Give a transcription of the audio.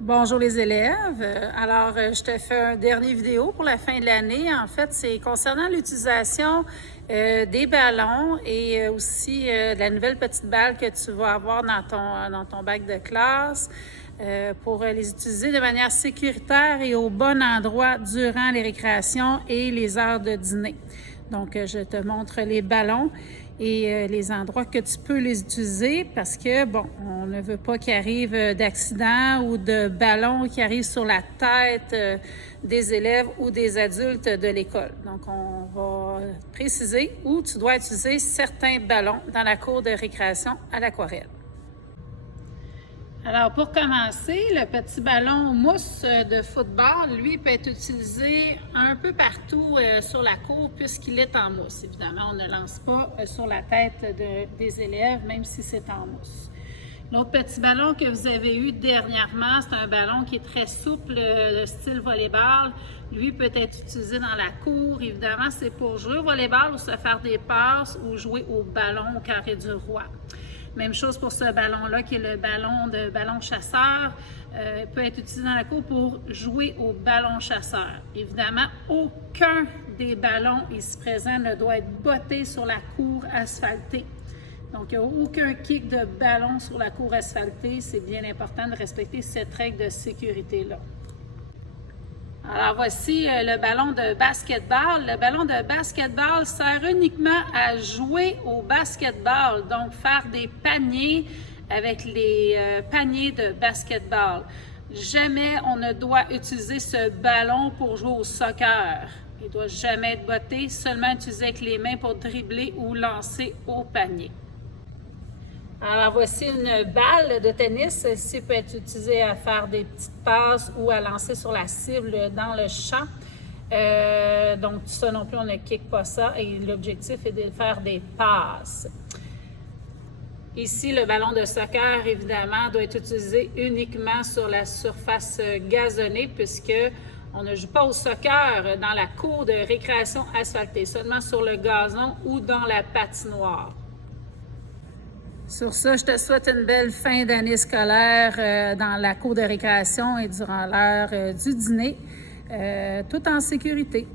Bonjour les élèves. Je te fais une dernière vidéo pour la fin de l'année. En fait, c'est concernant l'utilisation des ballons et aussi de la nouvelle petite balle que tu vas avoir dans ton bac de classe pour les utiliser de manière sécuritaire et au bon endroit durant les récréations et les heures de dîner. Donc, je te montre les ballons et les endroits que tu peux les utiliser parce que, bon, on ne veut pas qu'il arrive d'accidents ou de ballons qui arrivent sur la tête des élèves ou des adultes de l'école. Donc, on va préciser où tu dois utiliser certains ballons dans la cour de récréation à l'aquarelle. Alors, pour commencer, le petit ballon mousse de football, lui, peut être utilisé un peu partout sur la cour puisqu'il est en mousse. Évidemment, on ne lance pas sur la tête des élèves, même si c'est en mousse. L'autre petit ballon que vous avez eu dernièrement, c'est un ballon qui est très souple, de style volleyball. Lui peut être utilisé dans la cour. Évidemment, c'est pour jouer au volleyball ou se faire des passes ou jouer au ballon au carré du roi. Même chose pour ce ballon-là, qui est le ballon chasseur, peut être utilisé dans la cour pour jouer au ballon chasseur. Évidemment, aucun des ballons ici présents ne doit être botté sur la cour asphaltée. Donc, il n'y a aucun kick de ballon sur la cour asphaltée. C'est bien important de respecter cette règle de sécurité-là. Alors, voici le ballon de basketball. Le ballon de basketball sert uniquement à jouer au basketball, donc faire des paniers avec les paniers de basketball. Jamais on ne doit utiliser ce ballon pour jouer au soccer. Il ne doit jamais être botté, seulement utilisé avec les mains pour dribbler ou lancer au panier. Alors, voici une balle de tennis. Celle-ci peut être utilisée à faire des petites passes ou à lancer sur la cible dans le champ. Donc, ça non plus, on ne kick pas ça. Et l'objectif est de faire des passes. Ici, le ballon de soccer, évidemment, doit être utilisé uniquement sur la surface gazonnée puisque on ne joue pas au soccer dans la cour de récréation asphaltée, seulement sur le gazon ou dans la patinoire. Sur ça, je te souhaite une belle fin d'année scolaire dans la cour de récréation et durant l'heure du dîner, tout en sécurité.